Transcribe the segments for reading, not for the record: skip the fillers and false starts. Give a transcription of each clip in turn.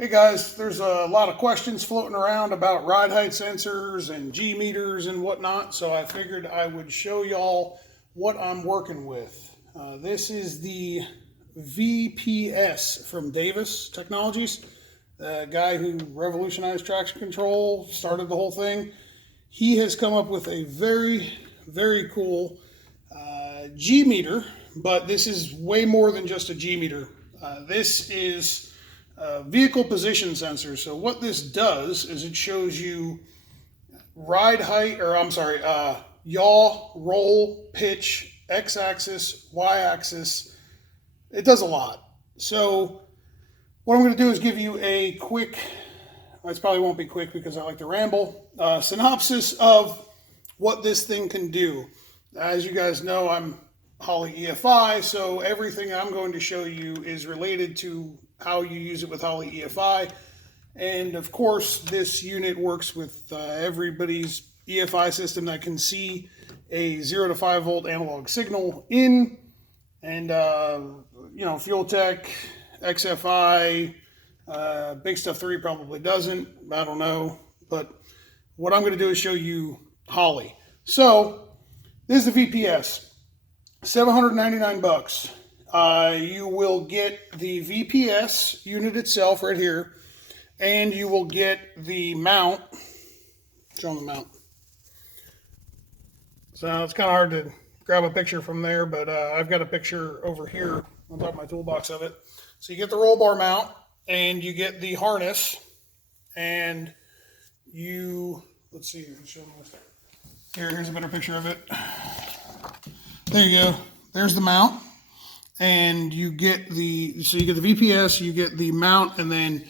Hey guys, there's a lot of questions floating around about ride height sensors and G meters and whatnot, so I figured I would show y'all what I'm working with. This is the VPS from Davis Technologies, the guy who revolutionized traction control, started the whole thing. He has come up with a very cool G meter, but this is way more than just a G meter. This is vehicle position sensor. So what this does is it shows you ride height, or I'm sorry, yaw, roll, pitch, x-axis, y-axis. It does a lot. So what I'm going to do is give you a quick, this probably won't be quick because I like to ramble, synopsis of what this thing can do. As you guys know, I'm Holley EFI, so everything I'm going to show you is related to how you use it with Holley EFI. And of course, this unit works with everybody's EFI system that can see a 0 to 5 volt analog signal in, and you know, Fuel Tech, XFI, Big Stuff 3 probably doesn't, I don't know. But what I'm going to do is show you Holley. So this is the VPS, $799. You will get the VPS unit itself right here, and you will get the mount. Show them the mount. So it's kind of hard to grab a picture from there, but I've got a picture over here on top of my toolbox of it. So you get the roll bar mount, and you get the harness, and you, let's see, show them this. Here's a better picture of it. There you go. There's the mount. And you get the, so you get the VPS, you get the mount, and then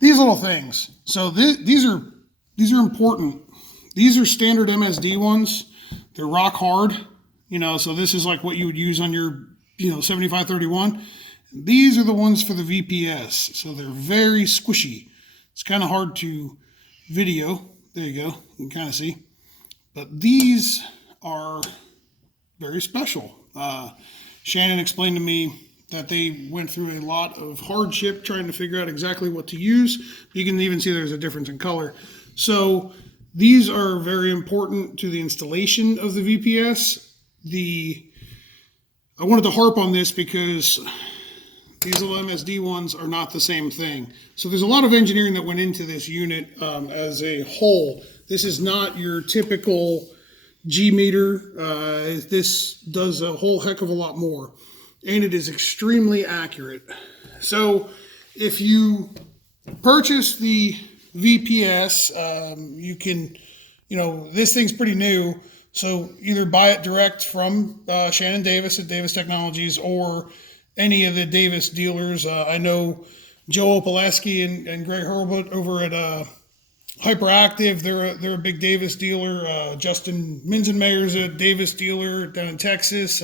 these little things. So these are important. These are standard MSD ones. They're rock hard, you know, so this is like what you would use on your, you know, 7531. These are the ones for the VPS. So they're very squishy. It's kind of hard to video. There you go. You can kind of see. But these are very special. Shannon explained to me that they went through a lot of hardship trying to figure out exactly what to use. You can even see there's a difference in color. So these are very important to the installation of the VPS. I wanted to harp on this because these little MSD ones are not the same thing. So there's a lot of engineering that went into this unit as a whole. This is not your typical G meter. This does a whole heck of a lot more, and it is extremely accurate. So if you purchase the VPS, you can, you know, this thing's pretty new, so either buy it direct from Shannon Davis at Davis Technologies or any of the Davis dealers. I know Joe Opaleski and Greg Hurlbut over at Hyperactive, they're a big Davis dealer. Justin Minzenmayer's a Davis dealer down in Texas.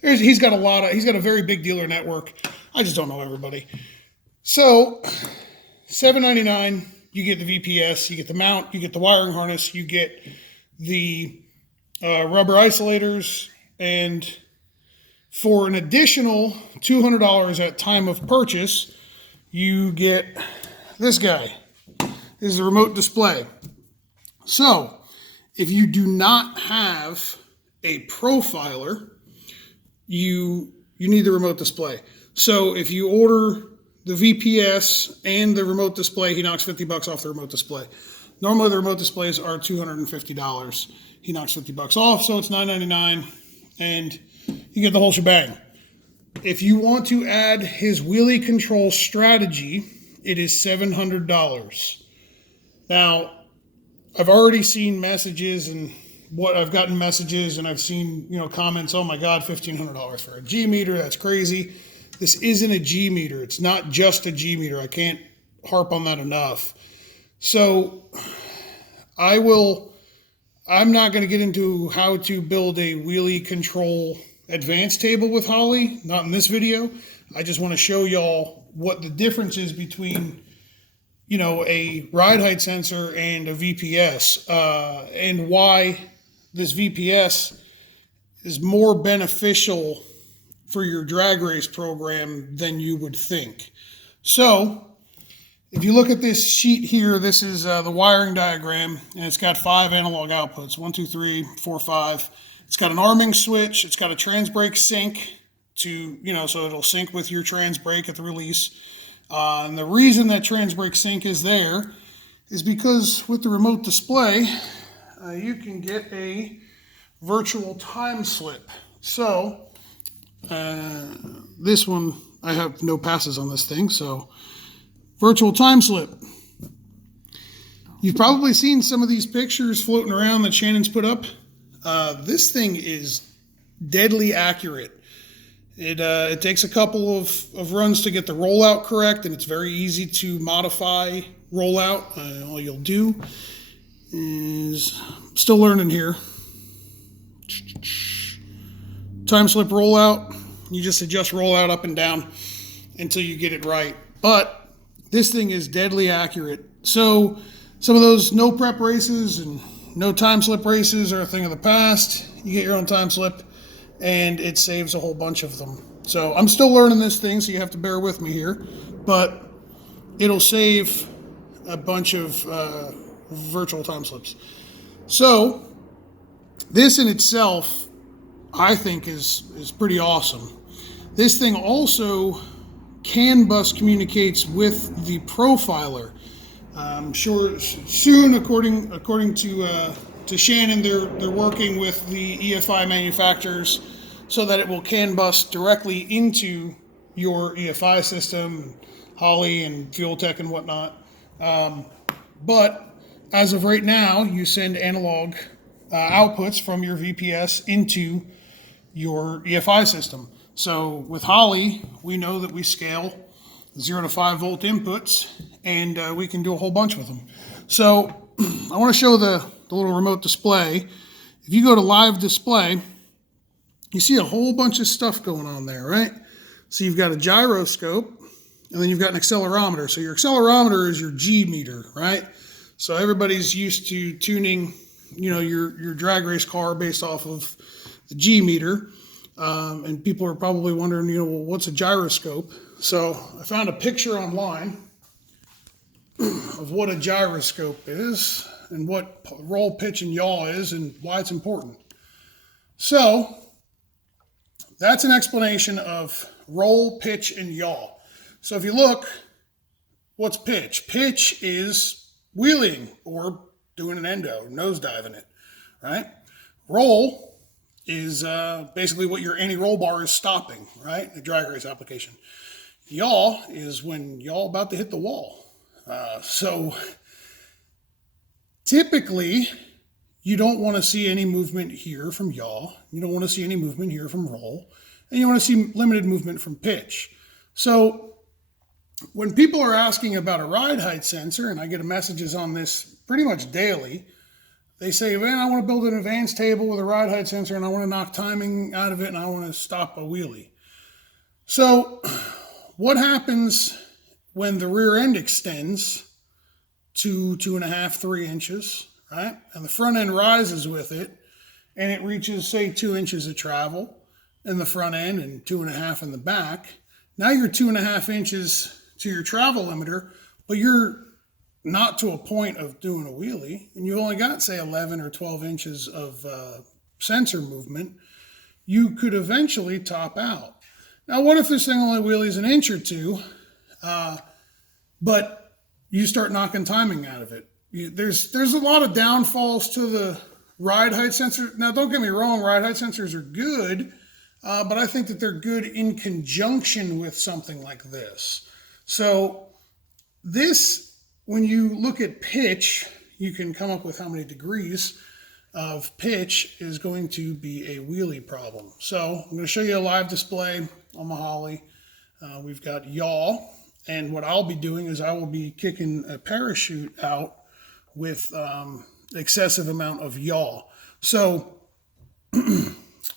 He's got a very big dealer network. I just don't know everybody. So $799, you get the VPS, you get the mount, you get the wiring harness, you get the rubber isolators, and for an additional $200 at time of purchase, you get this guy. This is a remote display. So if you do not have a profiler, you need the remote display. So if you order the VPS and the remote display, he knocks $50 off the remote display. Normally the remote displays are $250. He knocks $50 off, so it's $999, and you get the whole shebang. If you want to add his wheelie control strategy, it is $700. Now, I've already seen messages, and I've gotten messages, and I've seen, you know, comments, oh my God, $1,500 for a G meter, that's crazy. This isn't a G meter. It's not just a G meter. I can't harp on that enough. So I'm not going to get into how to build a wheelie control advanced table with Holley, not in this video. I just want to show y'all what the difference is between, you know, a ride height sensor and a VPS, and why this VPS is more beneficial for your drag race program than you would think. So If you look at this sheet here, this is the wiring diagram, and it's got 5 analog outputs, 1, 2, 3, 4, 5. It's got an arming switch. It's got a trans brake sync to, so it'll sync with your trans brake at the release. And the reason that trans brake sync is there is because with the remote display, you can get a virtual time slip. So this one, I have no passes on this thing, so virtual time slip. You've probably seen some of these pictures floating around that Shannon's put up. This thing is deadly accurate. It takes a couple of runs to get the rollout correct, and it's very easy to modify rollout. All you'll do is, still learning here. Time slip rollout, you just adjust rollout up and down until you get it right. But this thing is deadly accurate. So some of those no prep races and no time slip races are a thing of the past. You get your own time slip and it saves a whole bunch of them. So I'm still learning this thing, so you have to bear with me here, but it'll save a bunch of virtual time slips. So this in itself, I think is pretty awesome. This thing also CAN bus communicates with the profiler. I'm sure soon, according to Shannon, they're working with the EFI manufacturers so that it will CAN bus directly into your EFI system, Holley and Fuel Tech and whatnot. But as of right now, you send analog outputs from your VPS into your EFI system. So with Holley, we know that we scale 0 to 5 volt inputs, and we can do a whole bunch with them. So I want to show the little remote display. If you go to live display, you see a whole bunch of stuff going on there, right? So you've got a gyroscope, and then you've got an accelerometer. So your accelerometer is your G meter, right? So everybody's used to tuning, your drag race car based off of the G meter. And people are probably wondering, well, what's a gyroscope? So I found a picture online of what a gyroscope is and what roll, pitch, and yaw is and why it's important. So that's an explanation of roll, pitch, and yaw. So if you look, what's pitch? Pitch is wheeling or doing an endo, nosediving it, right? Roll is basically what your anti-roll bar is stopping, right? A drag race application. Yaw is when y'all about to hit the wall. So typically, you don't want to see any movement here from yaw. You don't want to see any movement here from roll. And you want to see limited movement from pitch. So when people are asking about a ride height sensor, and I get messages on this pretty much daily, they say, man, I want to build an advanced table with a ride height sensor, and I want to knock timing out of it, and I want to stop a wheelie. So what happens when the rear end extends to 2.5, 3 inches, right? And the front end rises with it, and it reaches, say, 2 inches of travel in the front end and 2.5 in the back. Now you're 2.5 inches to your travel limiter, but you're not to a point of doing a wheelie, and you only got, say, 11 or 12 inches of sensor movement, you could eventually top out. Now, what if this thing only wheelies an inch or two, but you start knocking timing out of it? There's a lot of downfalls to the ride height sensor. Now, don't get me wrong, ride height sensors are good, but I think that they're good in conjunction with something like this. So this, when you look at pitch, you can come up with how many degrees of pitch is going to be a wheelie problem. So I'm going to show you a live display on my Holley. We've got yaw, and what I'll be doing is I will be kicking a parachute out with excessive amount of yaw. So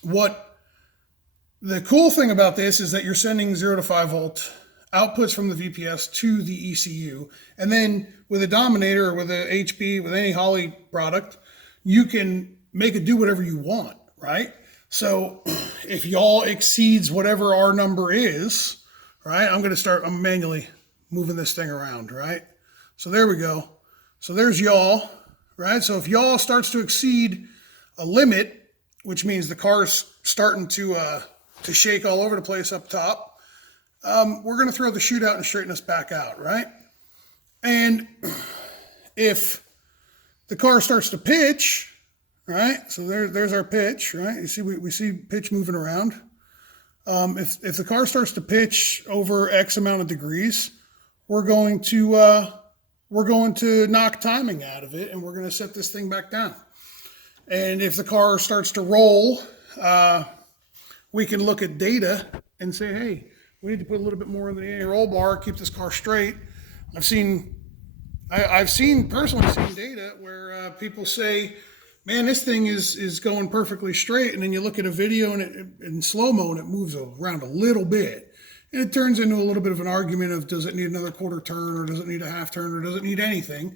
what the cool thing about this is that you're sending 0 to 5 volt outputs from the VPS to the ECU. And then with a Dominator or with a HB, with any Holley product, you can make it do whatever you want, right? So if yaw exceeds whatever our number is, right, I'm manually moving this thing around, right? So there we go. So there's yaw, right? So if yaw starts to exceed a limit, which means the car's starting to shake all over the place up top, we're going to throw the chute out and straighten us back out, right? And if the car starts to pitch, right? So there's our pitch, right? You see, we see pitch moving around. If the car starts to pitch over X amount of degrees, we're going to knock timing out of it, and we're going to set this thing back down. And if the car starts to roll, we can look at data and say, hey, we need to put a little bit more in the anti-roll bar, keep this car straight. I've personally seen data where people say, man, this thing is going perfectly straight, and then you look at a video and in slow-mo and it moves around a little bit. And it turns into a little bit of an argument of, does it need another quarter turn, or does it need a half turn, or does it need anything?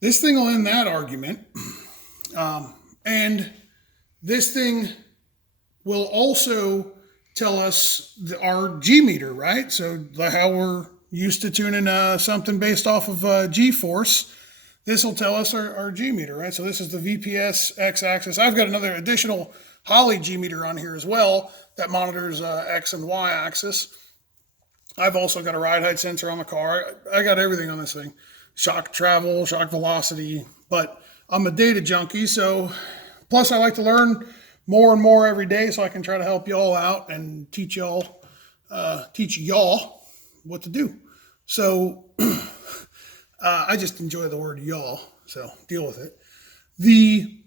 This thing will end that argument. And this thing will also tell us our G meter, right? So how we're used to tuning something based off of G-force, this will tell us our G meter, right? So this is the VPS X-axis. I've got another additional Holley G meter on here as well that monitors X and Y axis. I've also got a ride height sensor on the car. I got everything on this thing. Shock travel, shock velocity, but I'm a data junkie, so plus I like to learn more and more every day so I can try to help y'all out and teach y'all what to do. So I just enjoy the word y'all, so deal with it. The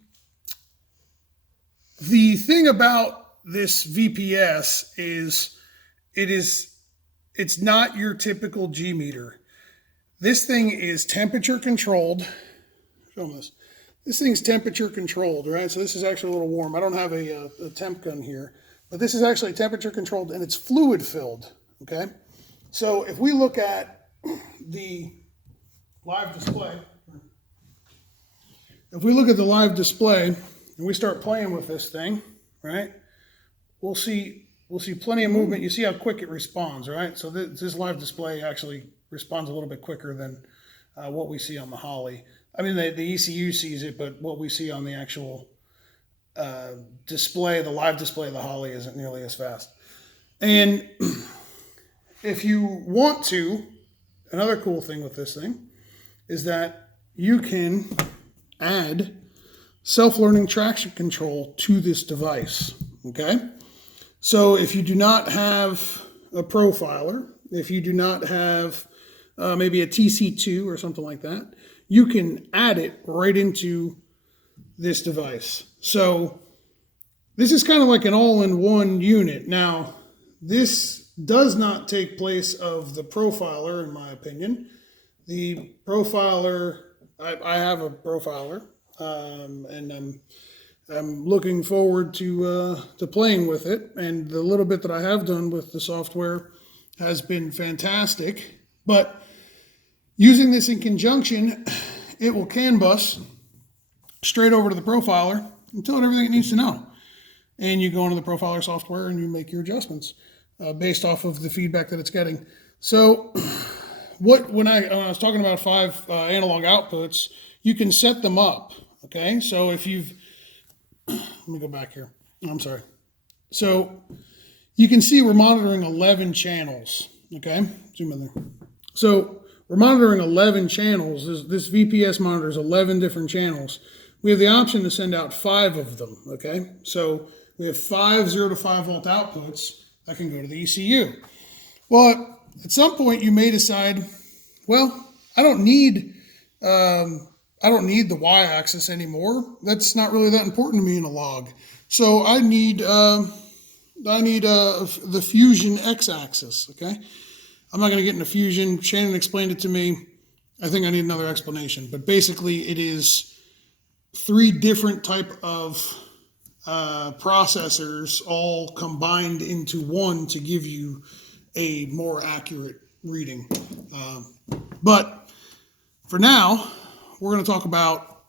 thing about this VPS is it's not your typical G meter. This thing is temperature controlled. Show them this. This thing's temperature controlled, right? So this is actually a little warm. I don't have a temp gun here, but this is actually temperature controlled and it's fluid filled, okay? So if we look at the live display, and we start playing with this thing, right? We'll see plenty of movement. You see how quick it responds, right? So this live display actually responds a little bit quicker than what we see on the Holley. I mean, the ECU sees it, but what we see on the actual display, the live display of the Holley, isn't nearly as fast. And if you want to, another cool thing with this thing is that you can add self-learning traction control to this device, okay? So if you do not have a profiler, if you do not have maybe a TC2 or something like that, you can add it right into this device. So this is kind of like an all-in-one unit. Now, this does not take place of the profiler, in my opinion. The profiler, I have a profiler, and I'm looking forward to playing with it. And the little bit that I have done with the software has been fantastic. But using this in conjunction, it will CAN bus straight over to the profiler and tell it everything it needs to know. And you go into the profiler software and you make your adjustments based off of the feedback that it's getting. So when I was talking about 5 analog outputs, you can set them up, okay? So if you've, let me go back here. I'm sorry. So you can see we're monitoring 11 channels, okay? Zoom in there. So we're monitoring 11 channels. This VPS monitors 11 different channels. We have the option to send out 5 of them, okay? So we have 5 0 to 5 volt outputs that can go to the ECU. Well, at some point you may decide, well, I don't need the Y-axis anymore. That's not really that important to me in a log. So I need the Fusion X-axis, okay? I'm not going to get into Fusion. Shannon explained it to me. I think I need another explanation. But basically, it is 3 different type of processors all combined into one to give you a more accurate reading. But for now, we're going to talk about,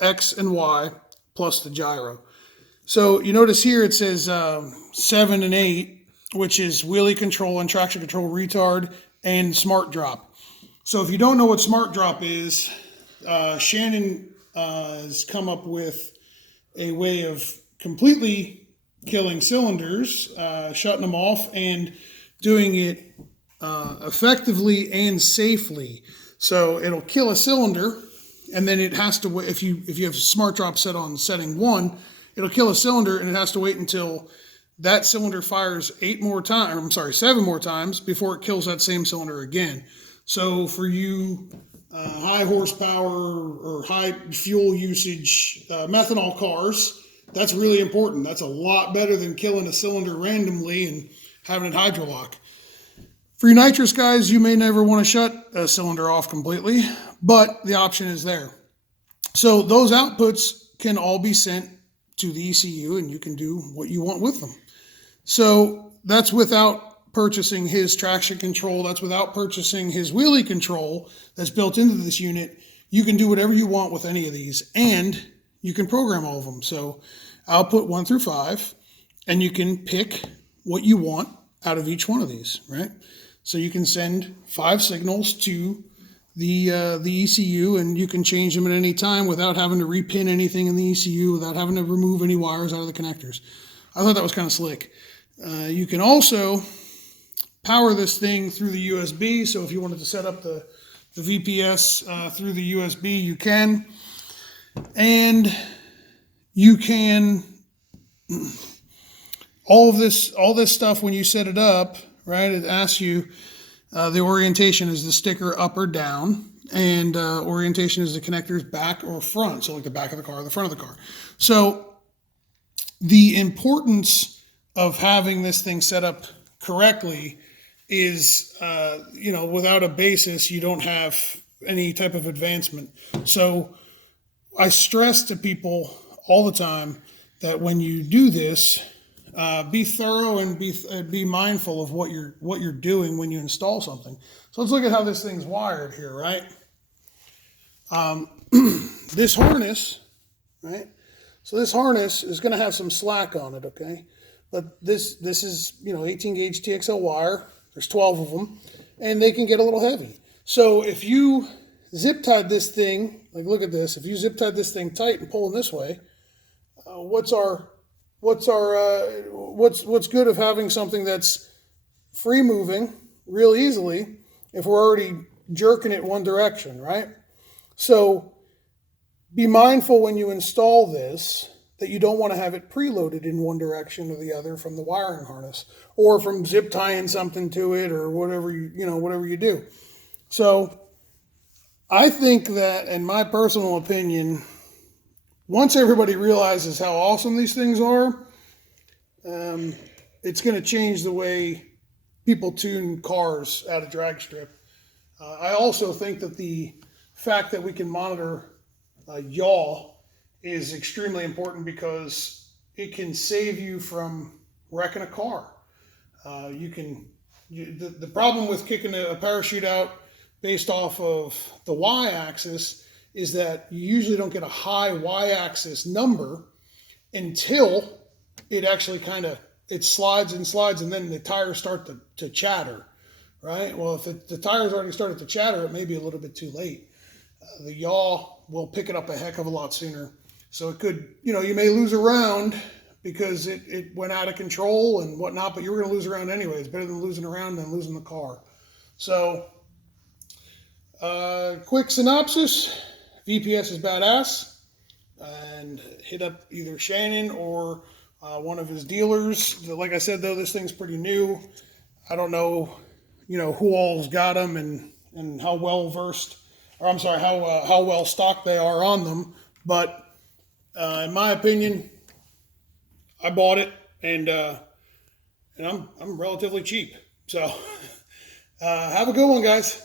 X and Y plus the gyro. So you notice here it says 7 and 8, which is wheelie control and traction control retard, and smart drop. So if you don't know what smart drop is, Shannon has come up with a way of completely killing cylinders, shutting them off, and doing it effectively and safely. So it'll kill a cylinder, and then it has to, if you have smart drop set on setting 1, it'll kill a cylinder, and it has to wait until that cylinder fires 7 more times before it kills that same cylinder again. So for you high horsepower or high fuel usage methanol cars, that's really important. That's a lot better than killing a cylinder randomly and having it hydrolock. For you nitrous guys, you may never want to shut a cylinder off completely, but the option is there. So those outputs can all be sent to the ECU, and you can do what you want with them. So that's without purchasing his traction control. That's without purchasing his wheelie control that's built into this unit. You can do whatever you want with any of these, and you can program all of them. So output 1 through 5, and you can pick what you want out of each one of these, right? So you can send 5 signals to the ECU, and you can change them at any time without having to repin anything in the ECU, without having to remove any wires out of the connectors. I thought that was kind of slick. You can also power this thing through the USB. So if you wanted to set up the VPS through the USB, you can. And you can, all this stuff when you set it up, right, it asks you the orientation is the sticker up or down, and orientation is the connectors back or front, so like the back of the car or the front of the car. So the importance of having this thing set up correctly is, without a basis, you don't have any type of advancement. So I stress to people all the time that when you do this, be thorough and be mindful of what you're doing when you install something. So let's look at how this thing's wired here, right? This harness, right? So this harness is going to have some slack on it, okay? But this is 18 gauge TXL wire. There's 12 of them, and they can get a little heavy. So if you zip tied this thing, like look at this, if you zip tied this thing tight and pull in this way, what's good of having something that's free moving real easily if we're already jerking it one direction, right? So be mindful when you install this that you don't want to have it preloaded in one direction or the other from the wiring harness, or from zip tying something to it, or whatever you do. So I think that, in my personal opinion, once everybody realizes how awesome these things are, it's going to change the way people tune cars at a drag strip. I also think that the fact that we can monitor yaw is extremely important, because it can save you from wrecking a car. The problem with kicking a parachute out based off of the y-axis is that you usually don't get a high y-axis number until it actually it slides and slides, and then the tires start to chatter, right? Well, if the tires already started to chatter, it may be a little bit too late. The yaw will pick it up a heck of a lot sooner. So it could, you may lose a round because it went out of control and whatnot, but you were going to lose a round anyway. It's better than losing a round than losing the car. So, quick synopsis: VPS is badass, and hit up either Shannon or one of his dealers. Like I said, though, this thing's pretty new. I don't know, who all's got them and how well versed, or I'm sorry, how well stocked they are on them. But in my opinion, I bought it, and I'm relatively cheap. So have a good one, guys.